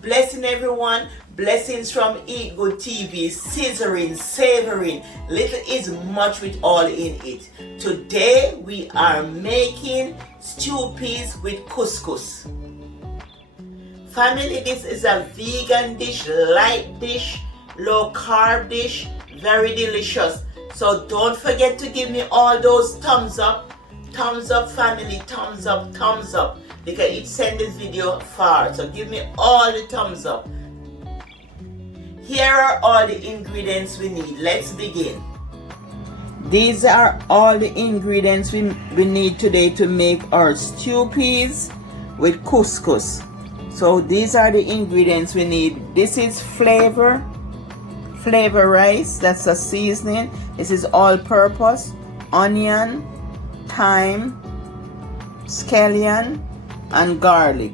blessing everyone. Blessings from Eat Good TV, scissoring, savoring. Little is much with all in it. Today we are making stew peas with couscous. Family, this is a vegan dish, light dish, low carb dish, very delicious. So don't forget to give me all those thumbs up. Thumbs up, family, thumbs up, thumbs up. Because it send this video far. So give me all the thumbs up. Here are all the ingredients we need. Let's begin. These are all the ingredients we need today to make our stew peas with couscous. So these are the ingredients we need. This is flavor rice, that's a seasoning. This is all-purpose, onion, thyme, scallion, and garlic.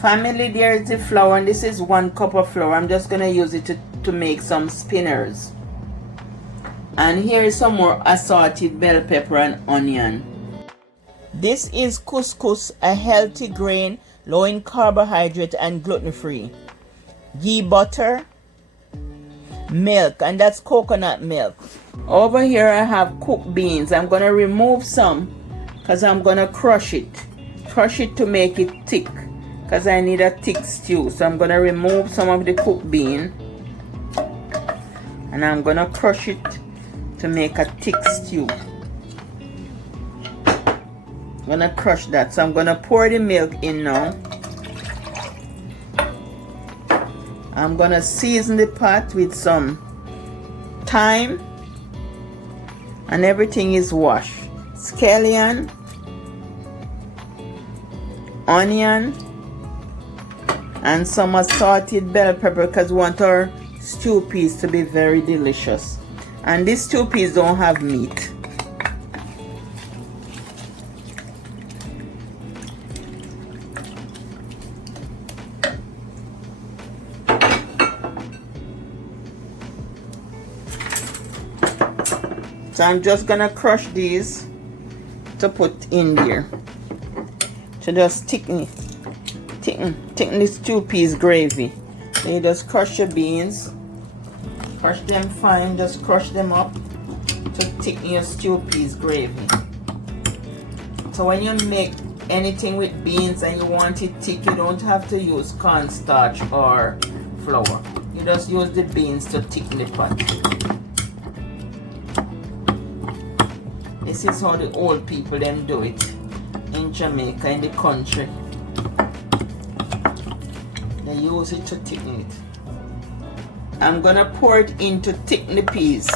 Family, there is the flour, and this is 1 cup of flour. I'm just gonna use it to make some spinners. And here is some more assorted bell pepper and onion. This is couscous, a healthy grain, low in carbohydrate and gluten-free. Ghee butter, milk, and that's coconut milk. Over here I have cooked beans. I'm gonna remove some because I'm gonna crush it to make it thick, because I need a thick stew. So I'm gonna remove some of the cooked bean and I'm gonna crush it to make a thick stew. I'm gonna crush that. So I'm gonna pour the milk in now. I'm gonna season the pot with some thyme, and everything is washed. Scallion, onion, and some assorted bell pepper, because we want our stew peas to be very delicious. And these stew peas don't have meat. So I'm just gonna crush these to put in there to just thicken the stew peas gravy. So you just crush your beans, crush them fine, just crush them up to thicken your stew peas gravy. So when you make anything with beans and you want it thick, you don't have to use cornstarch or flour. You just use the beans to thicken the pot. This is how the old people them do it in Jamaica, in the country. They use it to thicken it. I'm gonna pour it in to thicken the peas,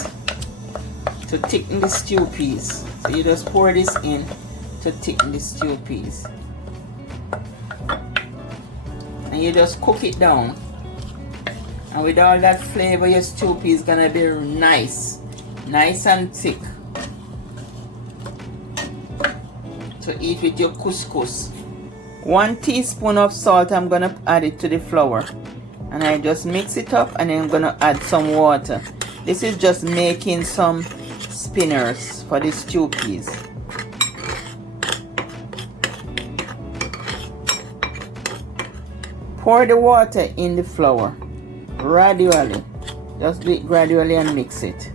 to thicken the stew peas. So you just pour this in to thicken the stew peas, and you just cook it down. And with all that flavor, your stew pea is gonna be nice and thick to eat with your couscous. 1 teaspoon of salt, I'm gonna add it to the flour, and I just mix it up, and then I'm gonna add some water. This is just making some spinners for the stew peas. Pour the water in the flour gradually. Just do it gradually and mix it.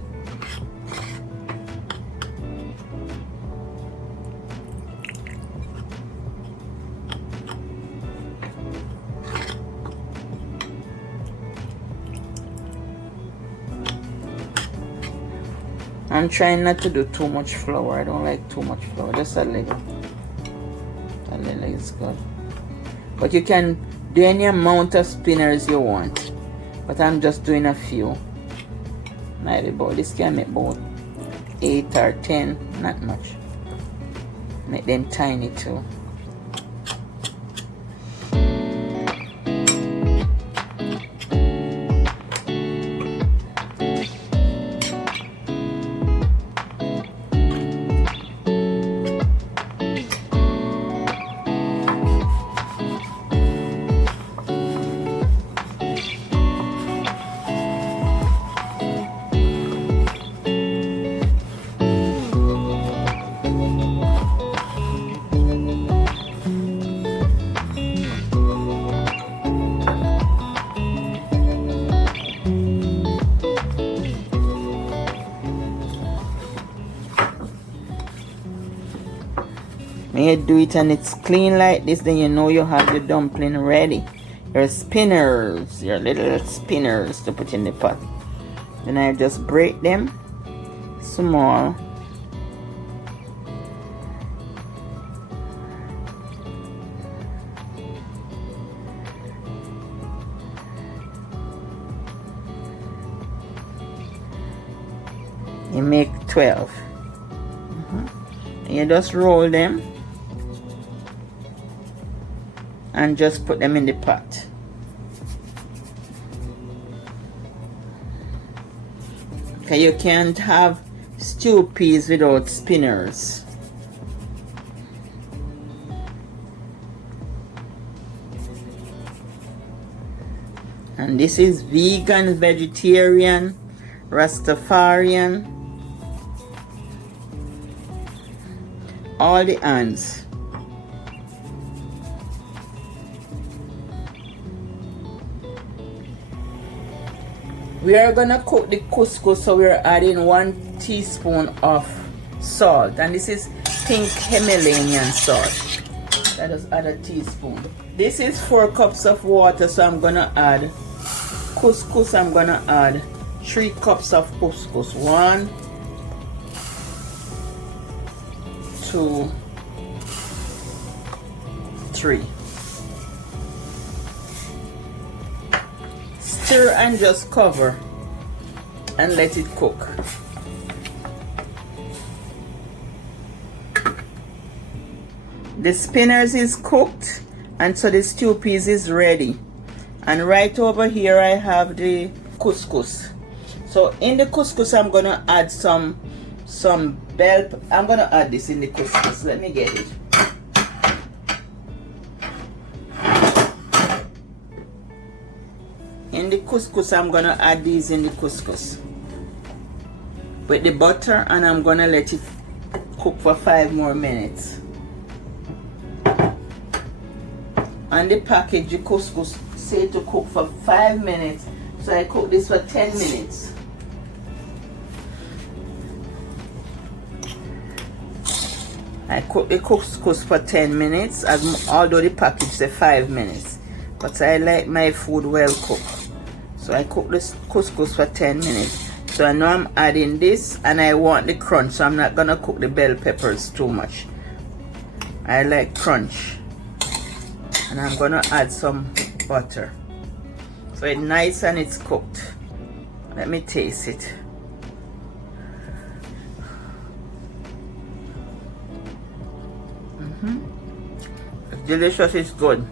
I'm trying not to do too much flour. I don't like too much flour. Just a little. A little is good. But you can do any amount of spinners you want. But I'm just doing a few. Maybe about this can make about 8 or 10. Not much. Make them tiny too. When you do it and it's clean like this, then you know you have your dumpling ready. Your spinners, your little spinners to put in the pot. Then I just break them small. You make 12. You just roll them and just put them in the pot. Okay, you can't have stew peas without spinners. And this is vegan, vegetarian, Rastafarian, all the ants. We are gonna cook the couscous, so we're adding 1 teaspoon of salt, and this is pink Himalayan salt. Let us add a teaspoon. This is 4 cups of water, so I'm gonna add couscous. I'm gonna add 3 cups of couscous. 1, 2, 3. Stir and just cover and let it cook. The spinners is cooked, and so the stew peas is ready. And right over here I have the couscous. So in the couscous I'm gonna add some bell. I'm gonna add this in the couscous. Let me get it. In the couscous, I'm gonna add these in the couscous with the butter, and I'm gonna let it cook for 5 more minutes. On the package, the couscous say to cook for 5 minutes, so I cook this for 10 minutes. I cook the couscous for 10 minutes, although the package say 5 minutes, but I like my food well cooked. So I cook this couscous for 10 minutes. So I know I'm adding this, and I want the crunch, so I'm not gonna cook the bell peppers too much. I like crunch. And I'm gonna add some butter. So it's nice and it's cooked. Let me taste it. It's delicious, it's good.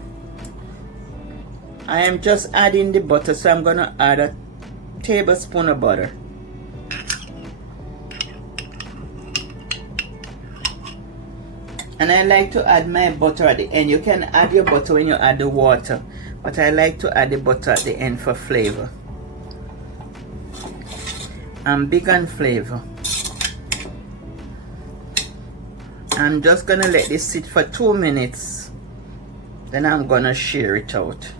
I am just adding the butter, so I'm gonna add a tablespoon of butter. And I like to add my butter at the end. You can add your butter when you add the water, but I like to add the butter at the end for flavor. I'm big on flavor. I'm just gonna let this sit for 2 minutes, then I'm gonna share it out.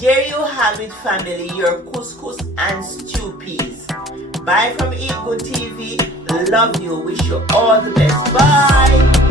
There you have it, family, your couscous and stew peas. Bye from Eat Good TV. Love you. Wish you all the best. Bye.